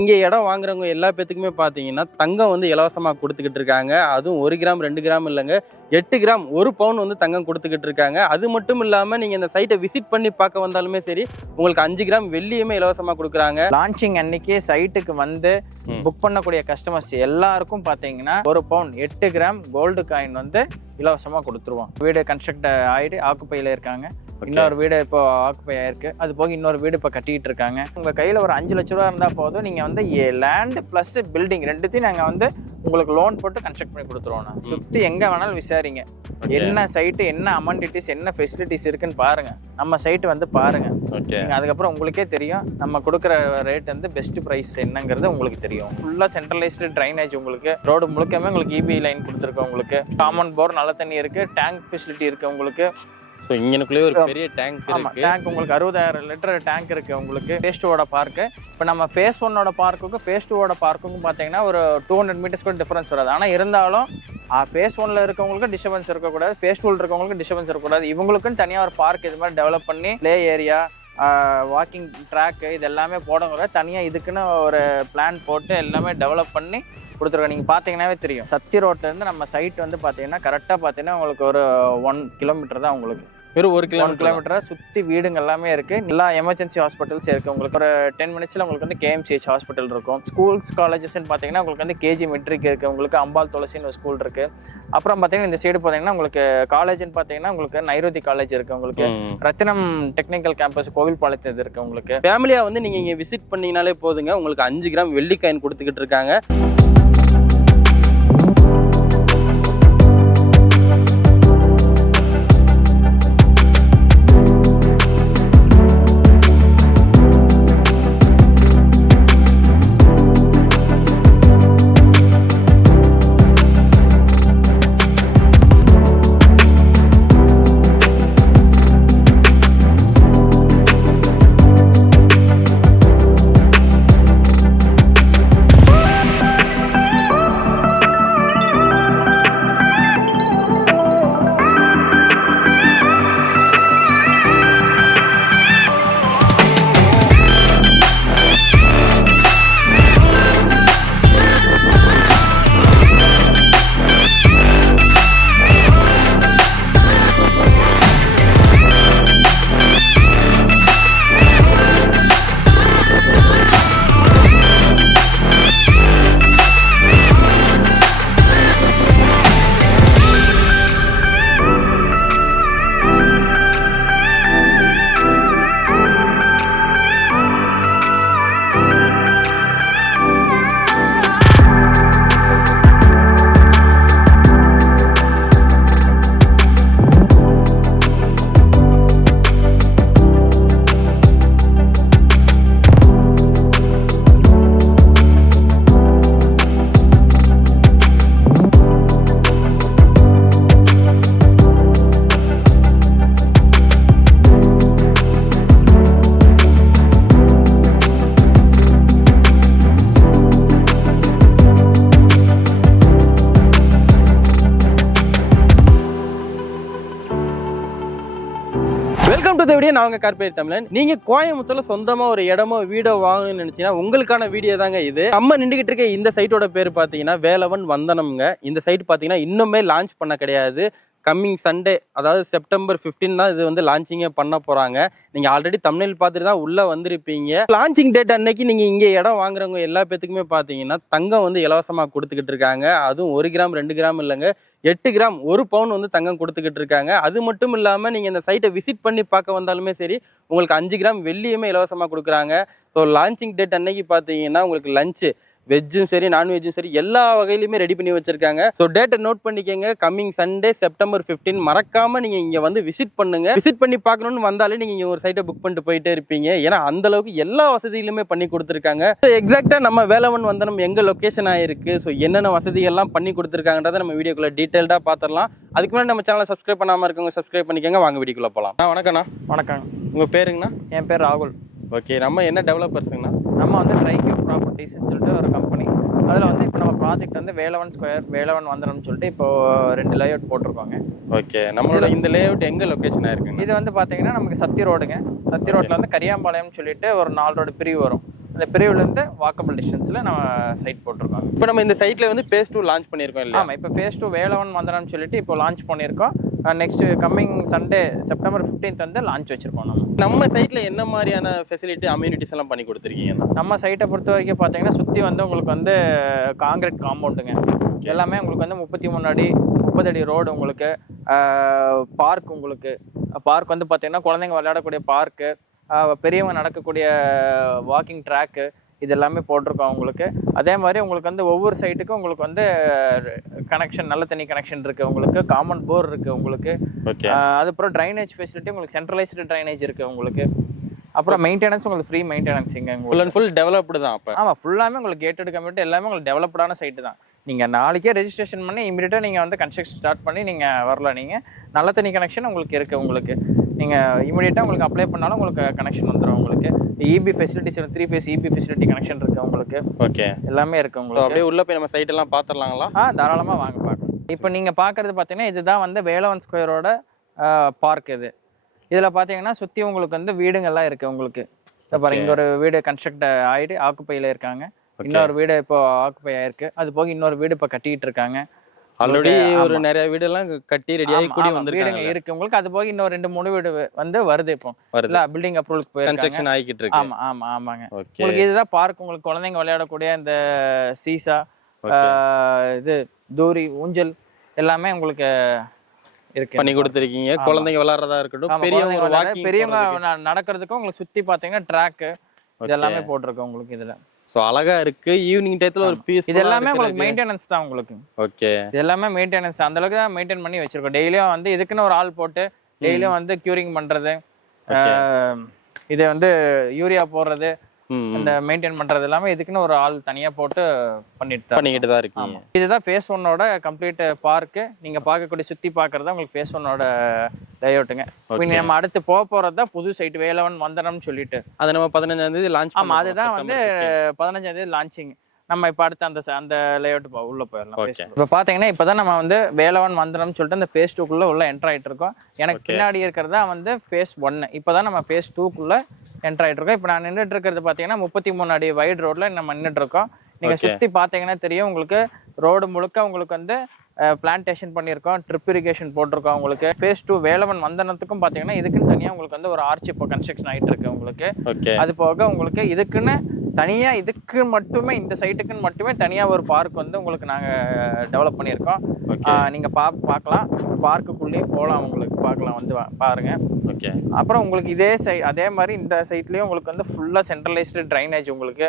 இங்கே இடம் வாங்குறவங்க எல்லா பேத்துக்குமே பார்த்தீங்கன்னா தங்கம் வந்து இலவசமாக கொடுத்துக்கிட்டு இருக்காங்க. அதுவும் 1 கிராம் 2 கிராம் இல்லைங்க, 8 கிராம் 1 பவுன் வந்து தங்கம் கொடுத்துக்கிட்டு இருக்காங்க. அது மட்டும் இல்லாமல் நீங்கள் இந்த சைட்டை விசிட் பண்ணி பார்க்க வந்தாலுமே சரி, உங்களுக்கு 5 கிராம் வெள்ளியுமே இலவசமாக கொடுக்குறாங்க. லான்ச்சிங் அன்னைக்கு சைட்டுக்கு வந்து புக் பண்ணக்கூடிய கஸ்டமர்ஸ் எல்லாருக்கும் பார்த்தீங்கன்னா 1 பவுன் 8 கிராம் கோல்டு காயின் வந்து இலவசமாக கொடுத்துருவோம். வீடு கன்ஸ்ட்ரக்ட் ஆகிட்டு ஆக்குப்பையில் இருக்காங்க. இன்னொரு வீடு இப்போ ஆக்குப்பை ஆயிருக்கு. அது போக இன்னொரு வீடு இப்போ கட்டிட்டு இருக்காங்க. உங்கள் கையில் ஒரு 5 லட்ச ரூபா இருந்தால் போதும், நீங்கள் வந்து லேண்ட் ப்ளஸ் பில்டிங் ரெண்டுத்தையும் நாங்கள் வந்து உங்களுக்கு லோன் போட்டு கன்ஸ்ட்ரக்ட் பண்ணி கொடுத்துருவோம். சுற்றி எங்கே வேணாலும் விசாரிங்க, என்ன சைட்டு, என்ன அமெனிட்டிஸ், என்ன ஃபெசிலிட்டிஸ் இருக்குன்னு பாருங்க. நம்ம சைட்டு வந்து பாருங்க. அதுக்கப்புறம் உங்களுக்கே தெரியும் நம்ம கொடுக்குற ரேட் வந்து பெஸ்ட் ப்ரைஸ் என்னங்கிறது உங்களுக்கு தெரியும். ஃபுல்லாக சென்ட்ரலைஸ்டு ட்ரைனேஜ், உங்களுக்கு ரோடு முழுக்கமே உங்களுக்கு இபி லைன் கொடுத்துருக்கோம். உங்களுக்கு காமன் போர், நல்ல தண்ணி இருக்கு, டேங்க் ஃபெசிலிட்டி இருக்கு உங்களுக்கு. ஸோ இங்கனுக்குள்ளே ஒரு பெரிய டேங்க் இருக்கு. டேங்க் உங்களுக்கு 60,000 லிட்டர் டேங்க் இருக்கு உங்களுக்கு. ஃபேஸ் 2 பார்க்கு, இப்போ நம்ம ஃபேஸ் 1 பார்க்குக்கும் ஃபேஸ் 2 பார்க்குக்கும் பார்த்தீங்கன்னா ஒரு 200 மீட்டர்ஸ் கூட டிஃபரன்ஸ் வராது. ஆனால் இருந்தாலும் ஃபேஸ் 1 இருக்கவங்களுக்கு டிஸ்டர்பன்ஸ் இருக்கக்கூடாது, ஃபேஸ் 2 இருக்கவங்களுக்கு டிஸ்டர்பன்ஸ் இருக்கக்கூடாது. இவங்களுக்குன்னு தனியாக ஒரு பார்க் இது மாதிரி டெவலப் பண்ணி ப்ளே ஏரியா, வாக்கிங் ட்ராக்கு இது எல்லாமே போடக்கூடாது. தனியாக இதுக்குன்னு ஒரு பிளான் போட்டு எல்லாமே டெவலப் பண்ணி கொடுத்துருக்கோம். நீங்கள் பார்த்தீங்கன்னாவே தெரியும். சத்தி ரோட்லேருந்து நம்ம சைட் வந்து பார்த்தீங்கன்னா கரெக்டாக பார்த்தீங்கன்னா உங்களுக்கு ஒரு 1 கிலோமீட்டர் தான். உங்களுக்கு வெறும் 1 கிலோமீட்டராக சுற்றி வீடுங்க எல்லாமே இருக்குது. எல்லா எமர்ஜென்சி ஹாஸ்பிட்டல்ஸ் இருக்குது. உங்களுக்கு ஒரு 10 மினிட்ஸில் உங்களுக்கு வந்து KMCH ஹாஸ்பிட்டல் இருக்கும். ஸ்கூல்ஸ் காலேஜஸ்ன்னு பார்த்தீங்கன்னா உங்களுக்கு வந்து KG மெட்ரிக் இருக்குது. உங்களுக்கு அம்பாள் துளசின்னு ஒரு ஸ்கூல் இருக்குது. அப்புறம் பார்த்தீங்கன்னா இந்த சைடு பார்த்தீங்கன்னா உங்களுக்கு காலேஜ்னு பார்த்தீங்கன்னா உங்களுக்கு நைரோதி காலேஜ் இருக்குது. உங்களுக்கு ரத்தினம் டெக்னிக்கல் கேம்பஸ் கோவில்பாளையத்து இருக்குது. உங்களுக்கு ஃபேமிலியாக வந்து நீங்கள் இங்கே விசிட் பண்ணிங்கனாலே போதுங்க, உங்களுக்கு 5 கிராம் வெள்ளி காயின் கொடுத்துக்கிட்டு இருக்காங்க. நான் உங்க கார்பரேட் தமிழன். நீங்க கோயம்புத்தூர்ல சொந்தமா ஒரு இடமோ வீடோ வாங்கணும்னு நினைச்சீங்கன்னா உங்களுக்கான வீடியோ தாங்க இது. நம்ம நின்றுகிட்டு இருக்க இந்த சைட்டோட பேர் பாத்தீங்கன்னா வேலவன் வந்தனம்ங்க. இந்த சைட் பாத்தீங்கன்னா இன்னுமே லான்ச் பண்ண கிடையாது. கம்மிங் சண்டே, அதாவது செப்டம்பர் 15 தான் இது வந்து லான்ச்சிங்கே பண்ண போறாங்க. நீங்க ஆல்ரெடி தம்ப்நெயில் பார்த்துட்டு தான் உள்ள வந்திருப்பீங்க. லான்ச்சிங் டேட் அன்னைக்கு நீங்க இங்க இடம் வாங்குறவங்க எல்லா பேத்துக்குமே பாத்தீங்கன்னா தங்கம் வந்து இலவசமா கொடுத்துக்கிட்டு இருக்காங்க. அதுவும் 1 கிராம் 2 கிராம் இல்லைங்க, 8 கிராம் 1 பவுன் வந்து தங்கம் கொடுத்துக்கிட்டு இருக்காங்க. அது மட்டும் இல்லாம நீங்க இந்த சைட்டை விசிட் பண்ணி பார்க்க வந்தாலுமே சரி, உங்களுக்கு 5 கிராம் வெள்ளியுமே இலவசமா கொடுக்குறாங்க. ஸோ லான்ச்சிங் டேட் அன்னைக்கு பாத்தீங்கன்னா உங்களுக்கு லஞ்சு வெஜ்ஜும் சரி நான்வெஜ்ஜும் சரி எல்லா வகையிலுமே ரெடி பண்ணி வச்சிருக்காங்க. ஸோ டேட்டை நோட் பண்ணிக்கங்க. கம்மிங் சண்டே செப்டம்பர் 15 மறக்காம நீங்க இங்க வந்து விசிட் பண்ணுங்க. விசிட் பண்ணி பார்க்கணும்னு வந்தாலே நீங்க இங்க ஒரு சைட்டை புக் பண்ணிட்டு போயிட்டே இருப்பீங்க. ஏன்னா அந்த அளவுக்கு எல்லா வசதிகளுமே பண்ணி கொடுத்துருக்காங்க. எக்ஸாக்டா நம்ம வேலவன் வந்தனம் எங்க லொகேஷன் ஆயிருக்கு, ஸோ என்னென்ன வசதிகள்லாம் பண்ணி கொடுத்துருக்காங்கன்றத நம்ம வீடியோக்குள்ள டீட்டெயில்டா பார்த்துடலாம். அதுக்கு முன்னாடி நம்ம சேனலை சப்ஸ்கிரைப் பண்ணாம இருக்கவங்க சப்ஸ்கிரைப் பண்ணிக்கோங்க. வாங்க வீடியோக்குள்ள போகலாம். வணக்கண்ணா. வணக்கம். உங்க பேருங்கண்ணா? என் பேர் ராகுல். ஓகே, நம்ம என்ன டெவலப்பர்ஸுங்கண்ணா? நம்ம வந்து ட்ரைக்யூப் ப்ராப்பர்ட்டிஸ்ன்னு சொல்லிட்டு ஒரு கம்பெனி. அதில் வந்து இப்போ நம்ம ப்ராஜெக்ட் வந்து வேலவன் ஸ்கொயர் வேலவன் வந்தனம்னு சொல்லிட்டு இப்போ 2 லேஅவுட் போட்டிருக்கோங்க. ஓகே, நம்மளோட இந்த லேஅவுட் எங்கே லொக்கேஷன் ஆயிருக்குங்க? இது வந்து பார்த்தீங்கன்னா நமக்கு சத்தி ரோடுங்க. சத்தி ரோட்டில் வந்து கரியாம்பாளையம்னு சொல்லிட்டு ஒரு 4 ரோடு பிரிவு வரும். அந்த பிரிவுலேருந்து வாக்கபிள் டிஸ்டன்ஸில் நம்ம சைட் போட்டிருக்கோம். இப்போ நம்ம இந்த சைட்டில் வந்து phase 2 லான்ச் பண்ணியிருக்கோம் இல்லையா? ஆமாம், இப்போ phase 2 வேலவன் வந்தனம்னு சொல்லிட்டு இப்போ லான்ச் பண்ணியிருக்கோம். Next coming Sunday September 15th வந்து லான்ச் வச்சிருக்கோம். நம்ம சைட்டில் என்ன மாதிரியான ஃபெசிலிட்டி அம்யூனிட்டிஸ் எல்லாம் பண்ணி கொடுத்துருக்கீங்க? நம்ம சைட்டை பொறுத்த வரைக்கும் பார்த்தீங்கன்னா சுற்றி வந்து உங்களுக்கு வந்து காங்கிரீட் காம்பவுண்டுங்க. எல்லாமே உங்களுக்கு வந்து 33 அடி 30 அடி ரோடு, உங்களுக்கு பார்க், உங்களுக்கு பார்க் வந்து பார்த்தீங்கன்னா குழந்தைங்க விளையாடக்கூடிய பார்க்கு, பெரியவங்க நடக்கக்கூடிய வாக்கிங் ட்ராக்கு, இது எல்லாமே போட்டிருக்கோம் உங்களுக்கு. அதே மாதிரி உங்களுக்கு வந்து ஒவ்வொரு சைட்டுக்கும் உங்களுக்கு வந்து கனெக்ஷன், நல்ல தண்ணி கனெக்ஷன் இருக்குது, உங்களுக்கு காமன் போர் இருக்குது உங்களுக்கு. அதுக்கப்புறம் ட்ரைனேஜ் ஃபெசிலிட்டி உங்களுக்கு சென்ட்ரலைஸ்டு ட்ரைனேஜ் இருக்குது உங்களுக்கு. அப்புறம் மெயின்டெனன்ஸ் உங்களுக்கு ஃப்ரீ மெயின்டெனன்ஸ் இங்கே ஃபுல் அண்ட் ஃபுல் டெவலப்டு தான். அப்போ ஆமாம், ஃபுல்லாமே உங்களுக்கு கேட்டட் கம்யூனிட்டி எல்லாமே உங்களுக்கு டெவலப்டான சைட்டு தான். நீங்கள் நாளைக்கே ரெஜிஸ்ட்ரேஷன் பண்ணி இமீடியட்டாக நீங்கள் வந்து கன்ஸ்ட்ரக்ஷன் ஸ்டார்ட் பண்ணி நீங்கள் வரலாம். நீங்கள் நல்ல தண்ணி கனெக்ஷன் உங்களுக்கு இருக்குது. உங்களுக்கு நீங்கள் இமீடியட்டாக உங்களுக்கு அப்ளை பண்ணாலும் உங்களுக்கு கனெக்ஷன் வந்துடும். உங்களுக்கு EB facilities 3 phase EB facility connection இருக்குது உங்களுக்கு. ஓகே, எல்லாமே இருக்குது உங்களுக்கு. அப்படியே உள்ளே போய் நம்ம சைட்டெல்லாம் பார்த்துடலாங்களா? தாராளமாக வாங்க பார்க்கலாம். இப்போ நீங்கள் பார்க்குறது பார்த்தீங்கன்னா இதுதான் வந்து வேலவன் ஸ்கொயரோட பார்க். இதில் பார்த்தீங்கன்னா சுற்றி உங்களுக்கு வந்து வீடுங்கள்லாம் இருக்குது உங்களுக்கு. பாருங்க, இங்க ஒரு வீடு கன்ஸ்ட்ரக்ட் ஆகிட்டு ஆக்குப்பையில் இருக்காங்க. இன்னொரு வீடு இப்போ ஆக்குப்பை ஆயிருக்கு. அது போக இன்னொரு வீடு இப்போ கட்டிட்டு இருக்காங்க. ஆல்ரெடி ஒரு நிறைய வீடு எல்லாம் கட்டி ரெடியாகி கூடி வீடுங்க இருக்கு உங்களுக்கு. அது போக இன்னொரு 2-3 வீடு வந்து வருது இப்போ. இல்ல பில்டிங் அப்ரூவலுக்கு போய் கன்ஸ்ட்ரக்ஷன் ஆகிட்டு இருக்கு. ஆமாங்க. உங்களுக்கு இதுதான் பார்க். உங்களுக்கு குழந்தைங்க விளையாடக்கூடிய இந்த சீசா, இது தூரி, ஊஞ்சல் எல்லாமே உங்களுக்கு இருக்கு, பண்ணி கொடுத்துருக்கீங்க. குழந்தைங்க விளையாடுறதா இருக்கட்டும், பெரியவங்க நடக்கிறதுக்கும் உங்களுக்கு சுத்தி பாத்தீங்கன்னா ட்ராக் இது எல்லாமே போட்டிருக்கோம் உங்களுக்கு. இதுல சோ அழகா இருக்கு. ஈவினிங் டைத்துல ஒரு பீஸ். இது எல்லாமே உங்களுக்கு மெயின்டெனன்ஸ் தான் உங்களுக்கு. ஓகே, இது எல்லாமே மெயின்டெனன்ஸ் அந்த அளவுக்கு தான் மெயின்டைன் பண்ணி வச்சிருக்கோம். டெய்லியும் வந்து இதுக்குன்னு ஒரு ஆள் போட்டு டெய்லியும் வந்து கியூரிங் பண்றது, இது வந்து யூரியா போடுறது, அந்த மெயின்டைன் பண்றது எல்லாமே இதுக்குன்னு ஒரு ஆள் தனியா போட்டு பண்ணிக்கிட்டு தான் இருக்கீங்க. இதுதான் phase 1ஓட கம்ப்ளீட் பார்க். நீங்க பார்க்கக்கூடிய சுத்தி பார்க்கறதா உங்களுக்கு phase 1ஓட லேஅவுட்டுங்க. நம்ம அடுத்து போறதுதான் புது சைட் வேலவன் வந்தனம் சொல்லிட்டு. அது நம்ம 15ஆம் தேதி லான்ச். ஆமா, அதுதான் வந்து 15ஆம் தேதி லான்ச்சிங். நம்ம இப்ப அடுத்து அந்த லேஅவுட் உள்ள போயிடலாம். இப்ப பாத்தீங்கன்னா இப்பதான் நம்ம வந்து வேலவன் வந்தனம் சொல்லிட்டு அந்த phase 2க்குள்ள உள்ள என்டர் ஆயிட்டு இருக்கோம். எனக்கு பின்னாடி இருக்கிறதா வந்து phase 1. இப்பதான் நம்ம phase 2க்குள்ள என்டர் ஆயிட்டு இருக்கோம். இப்போ நான் நின்றுட்டு இருக்கிறது பார்த்தீங்கன்னா 33 அடி வைட் ரோட்ல நம்ம நின்றுட்டு இருக்கோம். நீங்க சுத்தி பாத்தீங்கன்னா தெரியும் உங்களுக்கு. ரோடு முழுக்க உங்களுக்கு வந்து பிளான்டேஷன் பண்ணியிருக்கோம், ட்ரிப் இரிகேஷன் போட்டிருக்கோம் உங்களுக்கு. phase 2 வேலவன் வந்தனத்துக்கும் பாத்தீங்கன்னா இதுக்குன்னு தனியா உங்களுக்கு வந்து ஒரு ஆர்ச் இப்போ கன்ஸ்ட்ரக்ஷன் ஆயிட்டு இருக்கு உங்களுக்கு. அது போக உங்களுக்கு இதுக்குன்னு தனியா இதுக்கு மட்டுமே இந்த சைட்டுக்குன்னு மட்டுமே தனியா ஒரு பார்க் வந்து உங்களுக்கு நாங்க டெவலப் பண்ணியிருக்கோம். நீங்க பார்க்கலாம், பார்க்குக்குள்ளேயும் போகலாம், உங்களுக்கு பார்க்கலாம், வந்து பாருங்க. அப்புறம் உங்களுக்கு அதே மாதிரி இந்த சைட்லயும் உங்களுக்கு வந்து ஃபுல்லா சென்ட்ரலைஸ்டு ட்ரைனேஜ் உங்களுக்கு.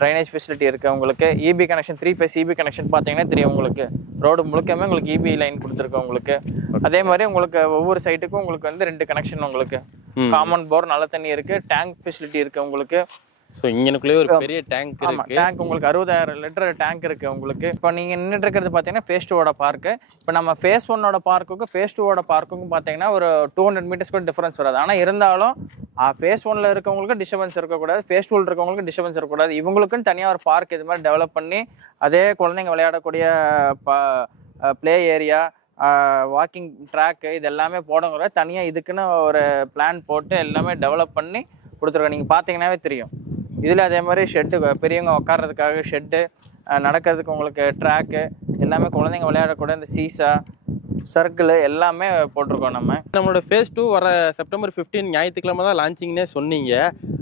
ட்ரைனேஜ் ஃபெசிலிட்டி இருக்கு உங்களுக்கு. EB connection 3 phase EB connection பாத்தீங்கன்னா தெரியும் உங்களுக்கு. ரோடு முழுக்கமே உங்களுக்கு இபி லைன் கொடுத்துருக்கோம் உங்களுக்கு. அதே மாதிரி உங்களுக்கு ஒவ்வொரு சைட்டுக்கும் உங்களுக்கு வந்து 2 கனெக்ஷன் உங்களுக்கு. காமன் போர், நல்ல தண்ணி இருக்கு, டேங்க் ஃபெசிலிட்டி இருக்கு உங்களுக்கு. சோ இங்கனுக்குள்ளே ஒரு பெரிய டேங்க் இருக்கு. டேங்க் உங்களுக்கு 60,000 லிட்டர் டேங்க் இருக்கு உங்களுக்கு. இப்போ நீங்க நின்னுட்டு இருக்கிறது பாத்தீங்கன்னா phase 2ஓட பார்க். இப்போ நம்ம phase 1ஓட பார்க்குக்கும் phase 2ஓட பார்க்குக்கும் பாத்தீங்கன்னா ஒரு 200 மீட்டர்ஸ் கூட டிஃபரன்ஸ் வராது. ஆனா இருந்தாலும் phase 1ல இருக்கவங்களுக்கு டிஸ்டர்பன்ஸ் இருக்கக்கூடாது, phase 2ல இருக்கவங்களுக்கு டிஸ்டர்பன்ஸ் இருக்கக்கூடாது. இவங்களுக்குன்னு தனியா ஒரு பார்க் இது மாதிரி டெவலப் பண்ணி அதே குழந்தைங்க விளையாடக்கூடிய பிளே ஏரியா, வாக்கிங் ட்ராக் இது எல்லாமே போடக்கூட தனியா இதுக்குன்னு ஒரு பிளான் போட்டு எல்லாமே டெவலப் பண்ணி கொடுத்துருக்கோம். நீங்க பாத்தீங்கன்னாவே தெரியும். இதில் அதே மாதிரி ஷெட்டு, பெரியவங்க உட்கார்றதுக்காக ஷெட்டு, நடக்கிறதுக்கு உங்களுக்கு ட்ராக்கு, எல்லாமே குழந்தைங்க விளையாடக்கூட இந்த சீசா, சர்க்கிள் எல்லாமே போட்டிருக்கோம். நம்மளோட phase 2 வர செப்டம்பர் 15 ஞாயிற்றுக்கிழமை தான் லான்ச்சிங்னே சொன்னீங்க.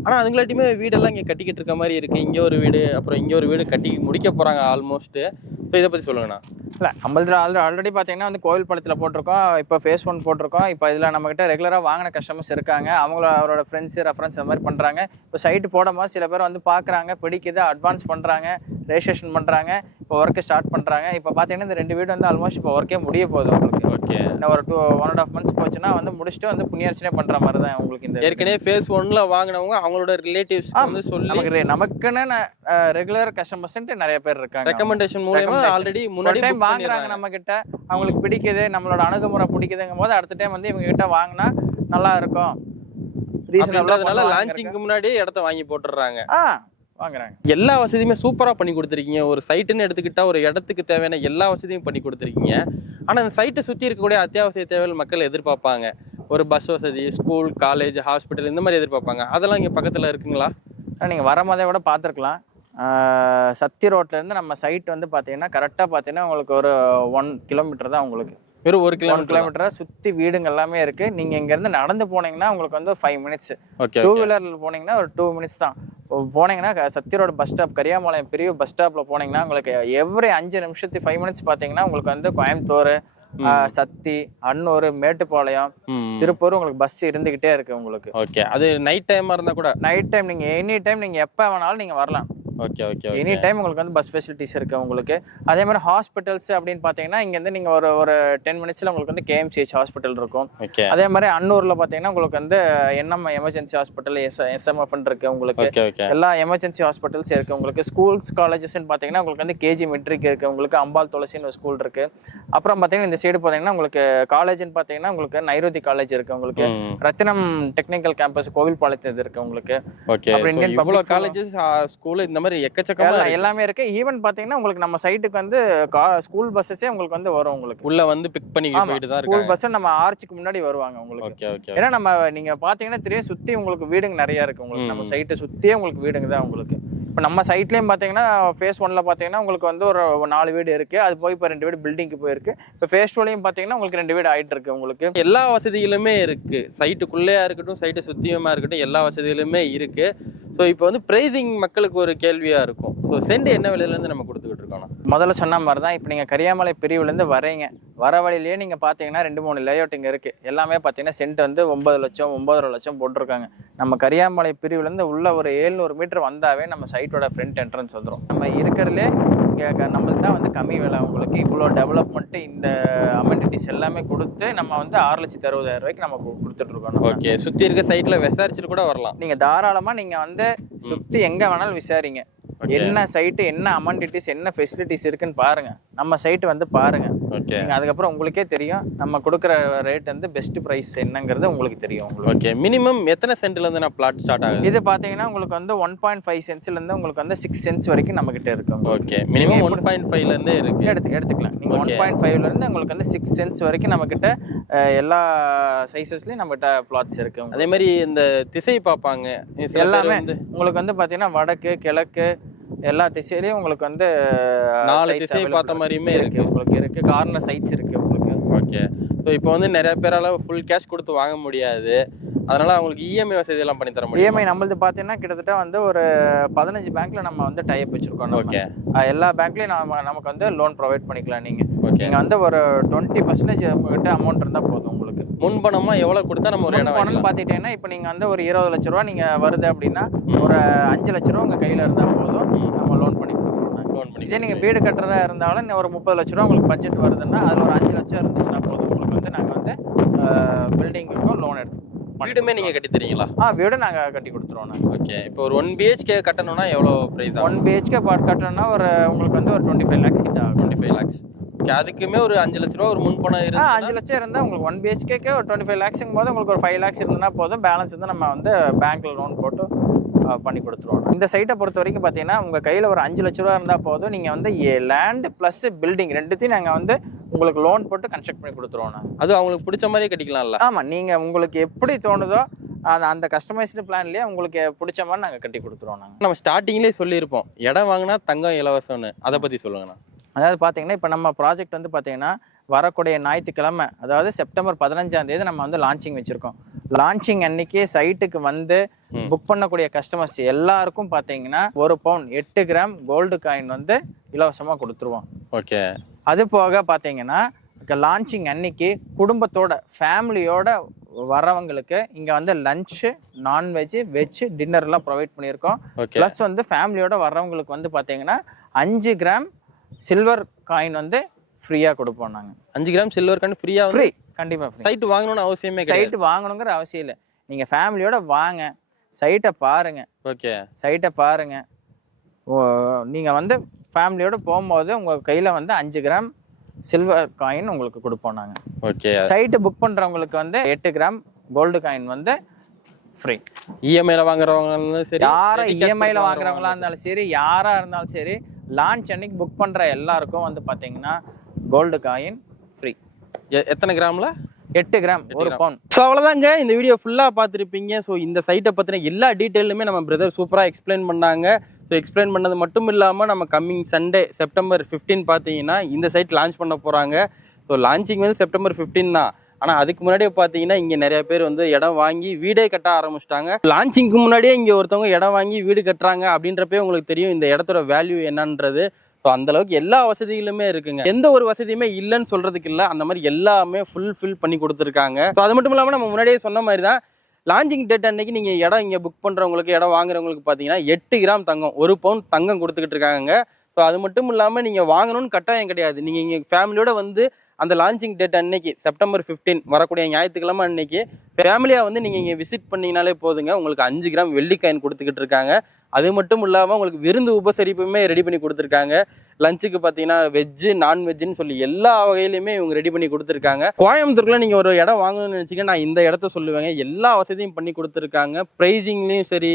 ஆனால் அதுங்களாட்டியுமே வீடெல்லாம் இங்கே கட்டிக்கிட்டு இருக்க மாதிரி இருக்குது. இங்கே ஒரு வீடு, அப்புறம் இங்கே ஒரு வீடு கட்டி முடிக்க போகிறாங்க ஆல்மோஸ்ட்டு. ஸோ இதை பற்றி சொல்லுங்கண்ணா. இல்லை, நம்மளது ஆல்ரெடி பார்த்தீங்கன்னா வந்து கோவில் படத்தில் போட்டிருக்கோம், இப்போ phase 1 போட்டிருக்கோம். இப்போ இதில் நம்மகிட்ட ரெகுலராக வாங்கின கஸ்டமர்ஸ் இருக்காங்க. அவரோட ஃப்ரெண்ட்ஸு ரெஃபரன்ஸ் அந்த மாதிரி பண்ணுறாங்க. இப்போ சைட்டு போடும்போது சில பேர் வந்து பார்க்குறாங்க, பிடிக்குது, அட்வான்ஸ் பண்ணுறாங்க, ரெஜிஸ்ட்ரேஷன் பண்ணுறாங்க, இப்போ ஒர்க்கு ஸ்டார்ட் பண்ணுறாங்க. இப்போ பார்த்தீங்கன்னா இந்த 2 வீடு வந்து ஆல்மோஸ்ட் இப்போ ஒர்க்கே முடிய போகுது உங்களுக்கு. இன்னும் ஒரு 1.5 months போச்சுன்னா வந்து முடிச்சுட்டு வந்து புண்ணியார்ச்சனை பண்ணுற மாதிரி தான் உங்களுக்கு. இந்த ஏற்கனவே phase 1ல வாங்கினவங்க அவங்களோட ரிலேட்டிவ்ஸ் வந்து சொல்லி நமக்குன்னு ரெகுலர் கஸ்டமர்ஸ் நிறைய பேர் இருக்காங்க. ரெக்கமெண்டேஷன் மூலமா ஆல்ரெடி முன்னாடி டைம் வாங்குறாங்க நம்ம கிட்ட, அவங்களுக்கு பிடிக்குது, நம்மளோட அணுகுமுறை பிடிக்குதுங்கும் போது அடுத்த டைம் வந்து இவங்க கிட்ட வாங்கினா நல்லா இருக்கும். ரீசனபிளாக லான்ச்சிங்க்கு முன்னாடி இடத்த வாங்கி போட்டுடுறாங்க, வாங்குறாங்க. எல்லா வசதியுமே சூப்பரா பண்ணி கொடுத்துருக்கீங்க. ஒரு சைட்டுன்னு எடுத்துக்கிட்டா ஒரு இடத்துக்கு தேவையான எல்லா வசதியும் பண்ணி கொடுத்துருக்கீங்க. ஆனா அந்த சைட்டை சுற்றி இருக்கக்கூடிய அத்தியாவசிய தேவைகள் மக்கள் எதிர்பார்ப்பாங்க. ஒரு பஸ் வசதி, ஸ்கூல், காலேஜ், ஹாஸ்பிட்டல் இந்த மாதிரி எதிர்பார்ப்பாங்க. அதெல்லாம் இங்கே பக்கத்தில் இருக்குங்களா? நீங்க வரும்போதே கூட பார்த்துருக்கலாம். சத்தி ரோட்ல இருந்து நம்ம சைட் வந்து பாத்தீங்கன்னா கரெக்டா பாத்தீங்கன்னா உங்களுக்கு ஒரு 1 கிலோமீட்டர் தான் உங்களுக்கு. வெறும் 1 கிலோமீட்டர் சுத்தி வீடுங்க எல்லாமே இருக்கு. நீங்க இங்க இருந்து நடந்து போனீங்கன்னா உங்களுக்கு வந்து 5 மினிட்ஸ், ஓகே. 2 வீலர்ல போனீங்கன்னா ஒரு 2 மினிட்ஸ் தான். போனீங்கன்னா சத்தி ரோடு பஸ் ஸ்டாப், கரியாமலையம் பெரிய பஸ் ஸ்டாப்ல போனீங்கன்னா உங்களுக்கு எவ்ரி 5 நிமிஷத்துக்கு 5 மினிட்ஸ் பாத்தீங்கன்னா உங்களுக்கு வந்து கோயம்புத்தூர், சத்தி, அன்னூர், மேட்டுப்பாளையம், திருப்பூர் உங்களுக்கு பஸ் இருந்துகிட்டே இருக்கு உங்களுக்கு. ஓகே. அது நைட் டைமா இருந்தா கூட? நைட் டைம் நீங்க எனி டைம் நீங்க எப்ப வேணாலும் நீங்க வரலாம். Okay okay. எனி டைம் உங்களுக்கு வந்து பஸ் ஃபெசிலிட்டிஸ் இருக்கு உங்களுக்கு. அதே மாதிரி ஹாஸ்பிட்டல்ஸ் அப்படின்னு பாத்தீங்கன்னா இங்க இருந்து நீங்க ஒரு 10 மினிட்ஸ்ல உங்களுக்கு வந்து KMCH ஹாஸ்பிட்டல் இருக்கும். ஓகே. அதே மாதிரி அன்னூர்ல பாத்தீங்கன்னா உங்களுக்கு வந்து NM எமர்ஜென்சி ஹாஸ்பிட்டல், SMF இருக்கு உங்களுக்கு. Okay okay. எல்லா எமர்ஜென்சி ஹாஸ்பிட்டல்ஸ் இருக்கு உங்களுக்கு. ஸ்கூல்ஸ் காலேஜஸ்ன்னு பாத்தீங்கன்னா உங்களுக்கு வந்து KG மெட்ரிக் இருக்கு உங்களுக்கு. அம்பாள் துளசின்னு ஒரு ஸ்கூல் இருக்கு. அப்புறம் பாத்தீங்கன்னா இந்த சைடு பாத்தீங்கன்னா உங்களுக்கு காலேஜ்னு பாத்தீங்கன்னா உங்களுக்கு நைருதி காலேஜ் இருக்கு உங்களுக்கு. ரத்தினம் டெக்னிக்கல் கேம்பஸ் கோவில்பாளையத்துல இருக்கு உங்களுக்கு. ஓகே. அப்புறம் இந்தியன் இவ்வளவு காலேஜஸ், ஸ்கூல், இந்த மாதிரி எக்கச்சக்கமா எல்லாமே இருக்கு. ஈவன் பாத்தீங்கன்னா உங்களுக்கு நம்ம சைட்டுக்கு வந்து ஸ்கூல் பஸ்ஸே உங்களுக்கு வந்து வரும் உங்களுக்கு. உள்ள வந்து பிக் பண்ணி போயிட்டு தான் ஸ்கூல் பஸ் நம்ம ஆர்ச்சுக்கு முன்னாடி வருவாங்க உங்களுக்கு. Okay okay. ஏன்னா நம்ம நீங்க பாத்தீங்கன்னா தெரியும் சுத்தி உங்களுக்கு வீடுங்க நிறைய இருக்கு உங்களுக்கு. நம்ம சைட்டை சுத்தியே உங்களுக்கு வீடுங்க தான் உங்களுக்கு. இப்போ நம்ம சைட்லயும் பாத்தீங்கன்னா phase 1ல பாத்தீங்கன்னா உங்களுக்கு வந்து ஒரு 4 வீடு இருக்கு. அது போய் இப்போ 2 வீடு பில்டிங்க்கு போயிருக்கு. இப்போ phase 2லயும் பாத்தீங்கன்னா உங்களுக்கு 2 வீடு ஆயிட்டு இருக்கு உங்களுக்கு. எல்லா வசதிகளுமே இருக்கு. சைட்டுக்குள்ளேயா இருக்கட்டும், சைட்டு சுத்தியமா இருக்கட்டும், எல்லா வசதிகளுமே இருக்கு. ஸோ இப்போ வந்து பிரைசிங் மக்களுக்கு ஒரு கேள்வியா இருக்கும். ஸோ சென்ட் என்ன விலையில இருந்து நம்ம கொடுத்துக்கிட்டு இருக்கோம்? முதல்ல சொன்ன மாதிரி தான். இப்போ நீங்க கரியாமலை பிரிவுல இருந்து வரீங்க, வர வழியிலேயே நீங்க பாத்தீங்கன்னா 2-3 லேஅவுட் இங்க இருக்கு. எல்லாமே பாத்தீங்கன்னா சென்ட் வந்து 9 லட்சம் 9.5 லட்சம் போட்டிருக்காங்க. நம்ம கரியாமலை பிரிவுல இருந்து உள்ள ஒரு 700 மீட்டர் வந்தாவே நம்ம சைட்டோட ஃப்ரண்ட் என்ட்ரன்ஸ் வந்துடும். நம்ம இருக்கிறதுலே இங்க நம்மளுக்கு தான் வந்து கம்மி விலை உங்களுக்கு. இவ்வளோ டெவலப்மெண்ட், இந்த அமெனிட்டிஸ் எல்லாமே கொடுத்து நம்ம வந்து 6,60,000 ரூபாய்க்கு நம்ம கொடுத்துட்டு இருக்கோம். ஓகே. சுத்தி இருக்க சைட்ல விசாரிச்சுட்டு கூட வரலாம். நீங்க தாராளமா நீங்க வந்து சுத்தி எங்க வேணாலும் விசாரிங்க. என்ன சைட்டு, என்ன அமெனிட்டிஸ், என்ன ஃபெசிலிட்டிஸ் இருக்குன்னு பாருங்க. நம்ம சைட் வந்து பாருங்க. நீங்க அதுக்கப்புறம் உங்களுக்கே தெரியும் நம்ம கொடுக்குற ரேட் வந்து பெஸ்ட் பிரைஸ் என்னங்கிறது உங்களுக்கு தெரியும் உங்களுக்கு. ஓகே. மினிமம் எத்தனை சென்ட்ல இருந்து நான் பிளாட் ஸ்டார்ட் ஆகுது? இது பாத்தீங்கன்னா உங்களுக்கு வந்து 1.5 சென்ட்ஸ்ல இருந்து உங்களுக்கு வந்து 6 சென்ட்ஸ் வரைக்கும் நம்ம கிட்ட இருக்கு. ஓகே. மினிமம் 1.5ல இருந்தே இருக்கு. எடுத்துக்கலாம். நீங்க 1.5ல இருந்து உங்களுக்கு வந்து 6 சென்ட்ஸ் வரைக்கும் நம்ம கிட்ட எல்லா சைஸஸ்லயும் நம்ம கிட்ட பிளாட்ஸ் இருக்கு. அதே மாதிரி இந்த திசை பார்ப்பாங்க எல்லாமே உங்களுக்கு வந்து பாத்தீங்கன்னா வடக்கு, கிழக்கு எல்லா திசையிலயும் உங்களுக்கு வந்து 4 திசை பார்த்த மாதிரியுமே இருக்கு உங்களுக்கு. இருக்கு கார்னர் சைட்ஸ் இருக்கு உங்களுக்கு. ஓகே. ஸோ இப்போ வந்து நிறைய பேரால ஃபுல் கேஷ் கொடுத்து வாங்க முடியாது. அதனால அவங்களுக்கு இஎம்ஐ வசதி எல்லாம் பண்ணி தர முடியும். இஎம்ஐ நம்மளது பாத்தீங்கன்னா கிட்டத்தட்ட வந்து ஒரு 15 பேங்க்ல நம்ம வந்து டைப் வச்சிருக்கோம். ஓகே. எல்லா பேங்க்லயும் நமக்கு வந்து லோன் ப்ரொவைட் பண்ணிக்கலாம். நீங்க நீங்க வந்து ஒரு 20% உங்ககிட்ட அமௌண்ட் இருந்தா போதும் உங்களுக்கு. முன்பணமா எவ்வளவு கொடுத்தா நம்ம ஒரு இடம் பணம் பாத்துட்டேன்னா இப்போ நீங்க வந்து ஒரு 20 லட்ச ரூபா நீங்க வருது அப்படின்னா ஒரு 5 லட்ச ரூபா உங்க கையில இருந்தா போதும், நம்ம லோன் பண்ணி கொடுத்துருவோம். இதே நீங்க வீடு கட்டுறதா இருந்தாலும் ஒரு 30 லட்ச ரூபா உங்களுக்கு பட்ஜெட் வருதுன்னா அதுல ஒரு 5 லட்சம் இருந்துச்சுன்னா போதும் உங்களுக்கு வந்து நாங்க வந்து பில்டிங்குக்கும் லோன் எடுத்து வீடுமே நீங்க கட்டி தரீங்களா? வீடு நாங்க கட்டி கொடுத்துருவோம். ஓகே. இப்போ ஒரு 1 BHK கட்டணும்னா எவ்வளவு பிரைஸ் ஆகும்? 1 BHK கட்டணும்னா ஒரு உங்களுக்கு வந்து ஒரு 25 lakhs கிட்ட ஆகும். 25 lakhs. அதுக்குமே ஒரு 5 லட்ச ரூபா ஒரு முன்பணம் இருந்தா 5 லட்சம் இருந்தா உங்களுக்கு 1 BHK ஒரு 25 lakhsங்கும் போது உங்களுக்கு ஒரு 5 lakhs இருந்ததுன்னா போதும். பேலன்ஸ் வந்து நம்ம வந்து பேங்க்ல லோன் போட்டு பண்ணி கொடுத்துருவோம். இந்த சைட்டை பொறுத்த வரைக்கும் பார்த்தீங்கன்னா உங்கள் கையில் ஒரு 5 லட்ச ரூபா இருந்தால் போதும். நீங்கள் வந்து லேண்ட் ப்ளஸ் பில்டிங் ரெண்டுத்தையும் நாங்கள் வந்து உங்களுக்கு லோன் போட்டு கன்ஸ்ட்ரக்ட் பண்ணி கொடுத்துருவோம். அது அவங்களுக்கு பிடிச்ச மாதிரியே கட்டிக்கலாம்ல? ஆமாம். நீங்கள் உங்களுக்கு எப்படி தோணுதோ அந்த கஸ்டமைஸ்டு பிளான்லேயே உங்களுக்கு பிடிச்ச மாதிரி நாங்கள் கட்டி கொடுத்துருவோம். நம்ம ஸ்டார்டிங்லேயே சொல்லியிருப்போம் இடம் வாங்கினா தங்கம் இலவசம்னு. அதை பற்றி சொல்லுங்கண்ணா. அதாவது பார்த்தீங்கன்னா இப்போ நம்ம ப்ராஜெக்ட் வந்து பார்த்தீங்கன்னா வரக்கூடிய ஞாயிற்றுக்கிழமை, அதாவது செப்டம்பர் 15ஆம் தேதி நம்ம வந்து லான்ச்சிங் வச்சுருக்கோம். லான்ச்சிங் அன்னைக்கு சைட்டுக்கு வந்து புக் பண்ணக்கூடிய கஸ்டமர்ஸ் எல்லாருக்கும் பார்த்தீங்கன்னா 1 பவுன் 8 கிராம் கோல்டு காயின் வந்து இலவசமாக கொடுத்துருவோம். ஓகே. அது போக பார்த்தீங்கன்னா லான்ச்சிங் அன்னைக்கு குடும்பத்தோட ஃபேமிலியோட வரவங்களுக்கு இங்கே வந்து லஞ்சு, நான்வெஜ், வெஜ், டின்னர்லாம் ப்ரொவைட் பண்ணியிருக்கோம். ப்ளஸ் வந்து ஃபேமிலியோட வர்றவங்களுக்கு வந்து பார்த்தீங்கன்னா 5 கிராம் சில்வர் காயின் வந்து ஃப்ரீயா கொடுப்போம். நாங்க 5 கிராம் சில்வர் காயின் ஃப்ரீயா? ஃப்ரீ, கண்டிப்பா. சைட் வாங்கணும்னு அவசியமே கிடையாது. சைட் வாங்கணுங்கிற அவசியம் இல்லை. நீங்க ஃபேமிலியோட வாங்க, சைட்டை பாருங்க. ஓகே. சைட்டை பாருங்க. நீங்க வந்து ஃபேமிலியோட போகும்போது உங்க கையில வந்து 5 கிராம் சில்வர் காயின் உங்களுக்கு கொடுப்போம் நாங்க. ஓகே. சைட்டு புக் பண்றவங்களுக்கு வந்து 8 கிராம் கோல்டு காயின் வந்து ஃப்ரீ. இஎம்ஐல வாங்குறவங்க சரி, யாரா இஎம்ஐல வாங்குறவங்களா இருந்தாலும் சரி, யாரா இருந்தாலும் சரி, லான்ச் அன்னைக்கு புக் பண்ற எல்லாருக்கும் வந்து பாத்தீங்கன்னா கோல்டு காயின் ஃப்ரீ. எத்தனை கிராம்ல? 8 கிராம் 1 பவுன். ஸோ அவ்வளோதாங்க, இந்த வீடியோ ஃபுல்லாக பார்த்துருப்பீங்க. ஸோ இந்த சைட்டை பற்றின எல்லா டீட்டெயிலுமே நம்ம பிரதர் சூப்பராக எக்ஸ்பிளைன் பண்ணாங்க. ஸோ எக்ஸ்பிளைன் பண்ணது மட்டும் இல்லாமல் நம்ம கம்மிங் சண்டே செப்டம்பர் 15 பார்த்தீங்கன்னா இந்த சைட் லான்ச் பண்ண போகிறாங்க. ஸோ லான்ச்சிங் வந்து செப்டம்பர் 15 தான். ஆனால் அதுக்கு முன்னாடியே பார்த்தீங்கன்னா இங்கே நிறைய பேர் வந்து இடம் வாங்கி வீடே கட்ட ஆரம்பிச்சிட்டாங்க. லான்ச்சிங்க்கு முன்னாடியே இங்கே ஒருத்தவங்க இடம் வாங்கி வீடு கட்டுறாங்க அப்படின்றப்பே உங்களுக்கு தெரியும் இந்த இடத்தோட வேல்யூ என்னன்றது. ஸோ அந்த அளவுக்கு எல்லா வசதிகளுமே இருக்குங்க. எந்த ஒரு வசதியுமே இல்லைன்னு சொல்றதுக்கு இல்லை, அந்த மாதிரி எல்லாமே ஃபுல்ஃபில் பண்ணி கொடுத்துருக்காங்க. ஸோ அது மட்டும் இல்லாமல் நம்ம முன்னாடியே சொன்ன மாதிரி தான் லான்ச்சிங் டேட் அன்னைக்கு நீங்கள் இடம் இங்கே புக் பண்ணுறவங்களுக்கு, இடம் வாங்குறவங்களுக்கு பார்த்தீங்கன்னா 8 கிராம் தங்கம், 1 பவுன் தங்கம் கொடுத்துக்கிட்டு இருக்காங்க. ஸோ அது மட்டும் இல்லாமல் நீங்கள் வாங்கணும்னு கட்டாயம் கிடையாது. நீங்கள் இங்கே ஃபேமிலியோட வந்து அந்த லான்ச்சிங் டேட் அன்னைக்கு செப்டம்பர் 15 வரக்கூடிய ஞாயிற்றுக்கிழமை அன்னைக்கு ஃபேமிலியாக வந்து நீங்கள் இங்கே விசிட் பண்ணிங்கனாலே போதுங்க. உங்களுக்கு 5 கிராம் வெள்ளி காயின் கொடுத்துக்கிட்டு இருக்காங்க. அது மட்டும் இல்லாமல் உங்களுக்கு விருந்து உபசரிப்புமே ரெடி பண்ணி கொடுத்துருக்காங்க. லஞ்சுக்கு பார்த்தீங்கன்னா வெஜ்ஜு நான்வெஜ்ஜுன்னு சொல்லி எல்லா வகையிலுமே இவங்க ரெடி பண்ணி கொடுத்துருக்காங்க. கோயம்புத்தூர்ல நீங்கள் ஒரு இடம் வாங்கணும்னு நினச்சிங்கன்னா நான் இந்த இடத்த சொல்லுவேங்க. எல்லா வசதியும் பண்ணி கொடுத்துருக்காங்க. ப்ரைஸிங்லேயும் சரி,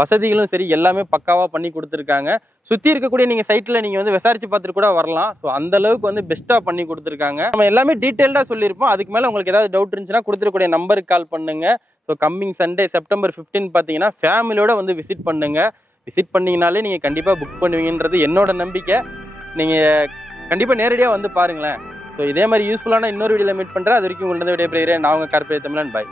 வசதிகளும் சரி, எல்லாமே பக்காவாக பண்ணி கொடுத்துருக்காங்க. சுற்றி இருக்கக்கூடிய நீங்கள் சைட்டில் நீங்கள் வந்து விசாரிச்சு பார்த்துட்டு கூட வரலாம். ஸோ அந்த அளவுக்கு வந்து பெஸ்ட்டாக பண்ணி கொடுத்துருக்காங்க. நம்ம எல்லாமே டீட்டெயில்டாக சொல்லியிருப்போம். அதுக்கு மேலே உங்களுக்கு ஏதாவது டவுட் இருந்துச்சுன்னா கொடுத்துருக்கூடிய நம்பருக்கு கால் பண்ணுங்க. ஸோ கம்மிங் சண்டே செப்டம்பர் 15 பார்த்தீங்கன்னா ஃபேமிலியோட வந்து விசிட் பண்ணுங்க. விசிட் பண்ணிங்கனாலே நீங்கள் கண்டிப்பாக புக் பண்ணுவீங்கன்றது என்னோட நம்பிக்கை. நீங்கள் கண்டிப்பாக நேரடியாக வந்து பாருங்களேன். ஸோ இதே மாதிரி யூஸ்ஃபுல்லான இன்னொரு வீடியோவில் மீட் பண்ணுறேன். அது வரைக்கும் உங்களோட விடைபெறுகிறேன். நான் உங்கள் கார்பரேட் தமிழன். பாய்.